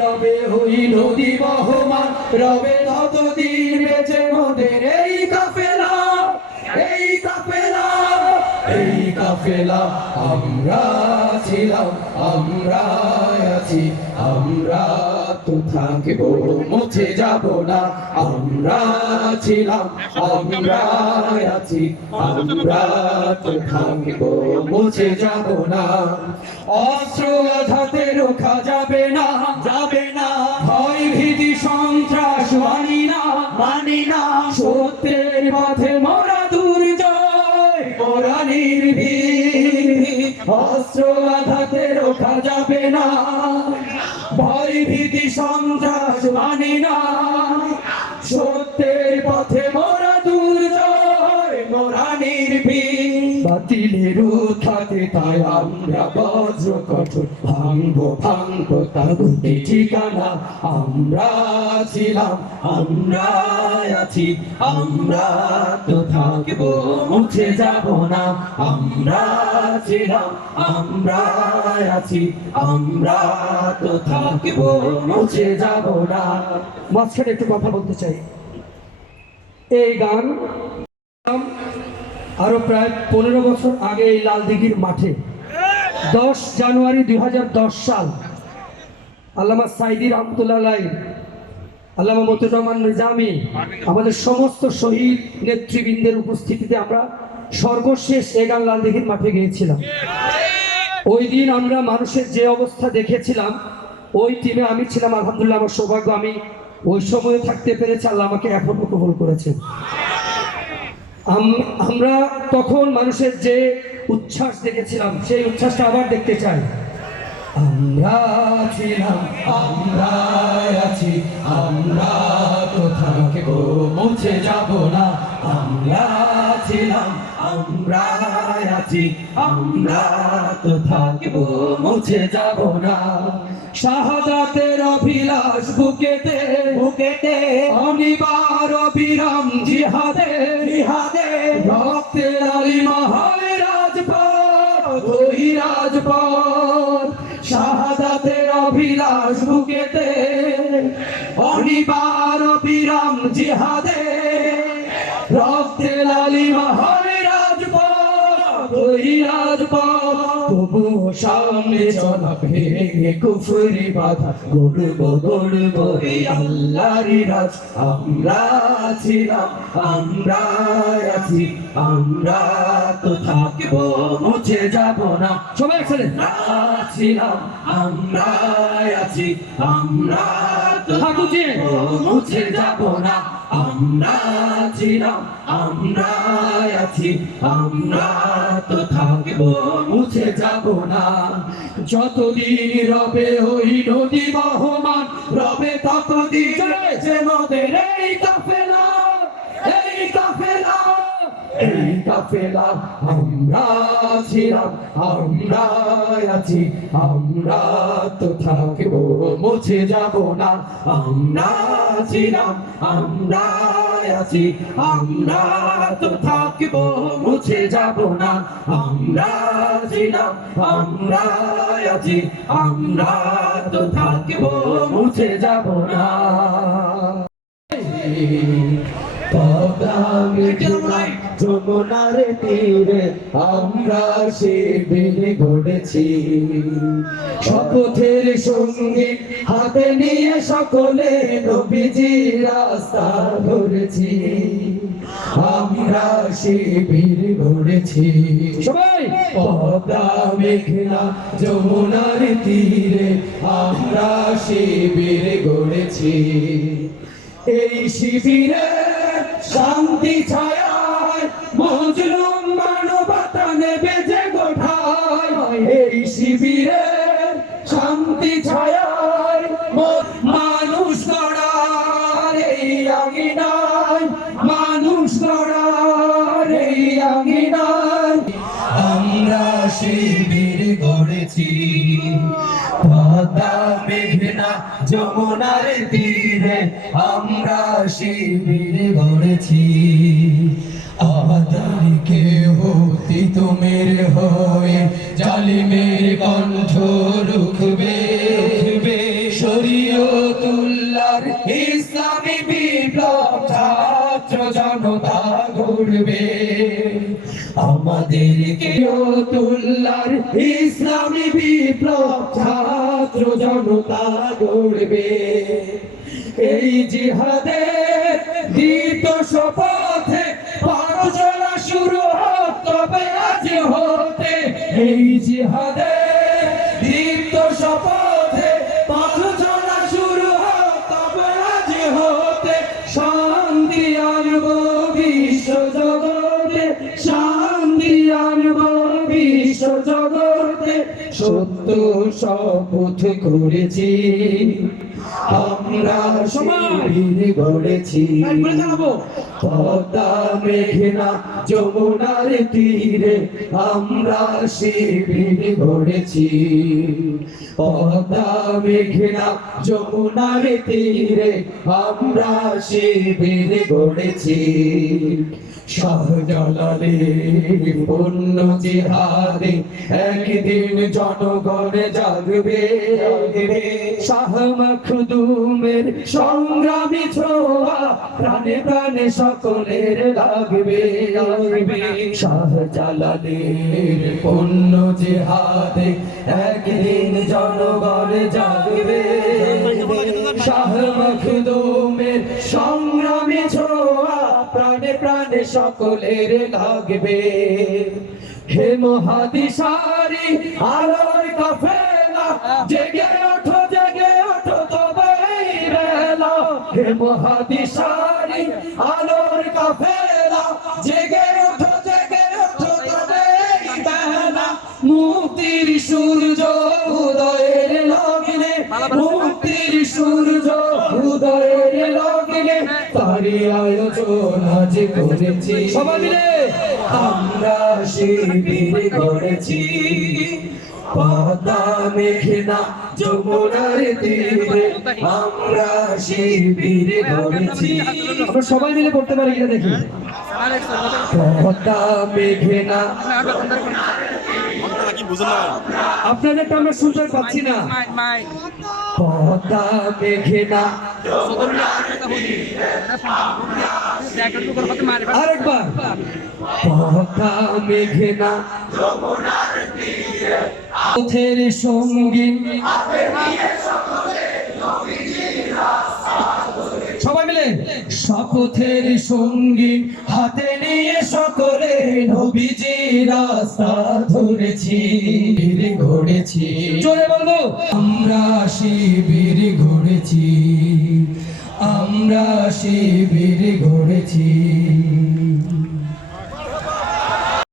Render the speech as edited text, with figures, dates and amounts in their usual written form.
রবে হই নদী বহমান, রবে ততদিন বেঁচে মোদের এই কাফেলা, এই কাফেলা, এই কাফেলা। আমরা ছিলাম, আমরা আছি, আমরা তো থাকবো, মুছে যাব না। আমরা ছিলাম, আমরা আছি, আমরা তো থাকবো, মুছে যাব না। অস্ত্র আঘাতে রোখা যাবে না, যাবে না। ভয় ভীতি সন্ত্রাস মানি না, মানি না। সত্যের পথে মোরা দুর্জয়, মোরা নির্ভীক। অস্ত্র আঘাতে রোখা যাবে না, ভয় ভীতি সন্ত্রাস মানি না। সত্যের পথে মোরা দুর্জয়, মোরা নির্ভীক। বাতিলের উৎখাতে তাই আমরা বজ্র কঠোর, ভাঙবো ভাঙবো তাগুতে ঠিকানা। আমরা ছিলাম, আমরা আছি, আমরা তো থাকবো, মুছে যাব না। আমরা ছিলাম, আমরা আছি, আমরা তো থাকবো, মুছে যাব না। মাঝখানে একটু কথা বলতে চাই। এই গান আরো প্রায় 15 বছর আগে এই লালদিঘির মাঠে 10 জানুয়ারি 2010 সাল আল্লামা সাইদি রহমতুল্লাহ আলাইহি, আল্লামা মতিউর রহমান নিজামী, আমাদের সমস্ত শহীদ নেতৃবৃন্দের উপস্থিতিতে আমরা সর্বশেষ এই গান লালদিঘির মাঠে গিয়েছিলাম। ওই দিন আমরা মানুষের যে অবস্থা দেখেছিলাম, ওই টিমে আমি ছিলাম। আলহামদুলিল্লাহ, আমার সৌভাগ্য, আমি ওই সময়ে থাকতে পেরেছি। আল্লাহ আমাকে এখনো কবুল করেছেন। আমরা তখন মানুষের যে উচ্ছ্বাস দেখেছিলাম, সেই উচ্ছ্বাসটা আবার দেখতে চাই। আমরা ছিলাম, আমরা আছি, আমরা তো থাকবো, মুছে যাব না। আমরা ছিলাম, আমরা আছি, আমরা তো থাকবো, মুছে যাব না। শাহাদাতের অভিলাষ বুকেতে, বুকেতে। অনিবার অবিরাম জিহাদে, জিহাদে। রক্তে লালিমা হয় রাজপথ, ওই রাজপথ। শাহাদাতের অভিলাষ বুকেতে, অনিবার অবিরাম জিহাদে। রক্তে লালিমা হয় রাজপথ, ওই রাজপথ। তবুও সামনে চলা ভেঙে কুফরি বাধা, গড়বো গড়বো এই আল্লাহরই রাজ। আমরা ছিলাম, আমরা আছি, আমরা তো থাকবো, মুছে যাব না। সবাই একসাথে। ছিলাম, আমরা আছি, আমরা তো থাকবো, মুছে যাব না। আমরা ছিলাম, আমরা আছি, আমরা তো থাকবো, মুছে যাব না। যতদিন রবে ওই নদী বহমান, রবে ততদিন যে মোদের এই কাফেলা, এই কাফেলা, এই কাফেলা। আমরা ছিলাম, আমরা আছি, আমরা তো থাকবো, মুছে যাব না। আমরা ছিলাম, আমরা আছি, আমরা তো থাকবো, মুছে যাব না। আমরা ছিলাম, আমরা আছি, আমরা তো থাকবো, মুছে যাব না। যমুনার তীরে আমরা শিবির গড়েছি, শপথের সঙ্গে হাতে নিয়ে সকলে নবীজি রাস্তা ধরেছি। আমরা শিবির গড়েছি সবাই, পদ্মা মেঘনা যমুনার তীরে আমরা শিবির গড়েছি। এই শিবিরে শান্তি ছায়ায় মজলুম মানবতা নেবে যে গোঠায়। এই শিবিরে শান্তি ছায়ায় মানুষ গড়ার এই আঙিনায়, মানুষ গড়ার এই আঙিনায় আমরা শিবির গড়েছি। পদ্মা মেঘনা যমুনার তীরে আমরা শিবির গড়েছি। আমাদেরকে হতি তুমের হয়ে জালিমের কণ্ঠ রুখবে, রুখবে। গড়বে আমাদেরকে তুল্লার ইসলামী বিপ্লব ছাত্র জনতা গড়বে এই জিহাদের দীপ্ত শপথে পথ চলা শুরু হবে আজ হতে এই জিহাদের দীপ্ত শপথে পথ চলা শুরু হবে আজ হতে শান্তি আনব বিশ্ব জগতে শান্তি আনব বিশ্ব জগতে সত্য শপথ করেছি আমরা শিবির গড়েছি পদ্মা মেঘনা যমুনার তীরে আমরা শিবির গড়েছি পদ্মা মেঘনা যমুনার তীরে আমরা শিবির গড়েছি শাহজালালের পূর্ণ জিহাদে একদিন জনগণ জাগবে শাহ মখদুমের সংগ্রামী ছোঁয়া প্রাণে প্রাণে সকলের লাগবে শাহজালালের পূর্ণ জিহাদে একদিন জনগণ জাগবে শাহ মখদুমের সংগ্রামী ছোঁয়া প্রাণে প্রাণে সকলের লাগবে হে মহাদিশারি আলোর কাফেলা জেগে ওঠো তবেই বেলা হে মহাদিশারি আলোর কাফেলা জেগে ওঠো তবেই বেলা মুক্তির সূর্য উদয়ের লগ্নে মুক্তির সূর্য উদয়ের লগ্নে তারি আয়োজন আজ করেছি সবাই মিলে আমরা শিবির গড়েছি পদ্মা মেঘনা যমুনার তীরে আমরা শিবির গড়েছি আমরা সবাই মিলে পড়তে পারি কিনা দেখি পদ্মা মেঘনা আপনাদেরটা আমরা শুনতে পাচ্ছি না পদ্মা মেঘনা আরেকবার পদ্মা মেঘনা পথের সঙ্গী সবাই মিলে শপথের সঙ্গী হাতে নিয়ে সকলে নবীজি রাস্তা ধরেছি গড়েছি চলে বলবো আমরা শিবির গড়েছি আমরা শিবির গড়েছি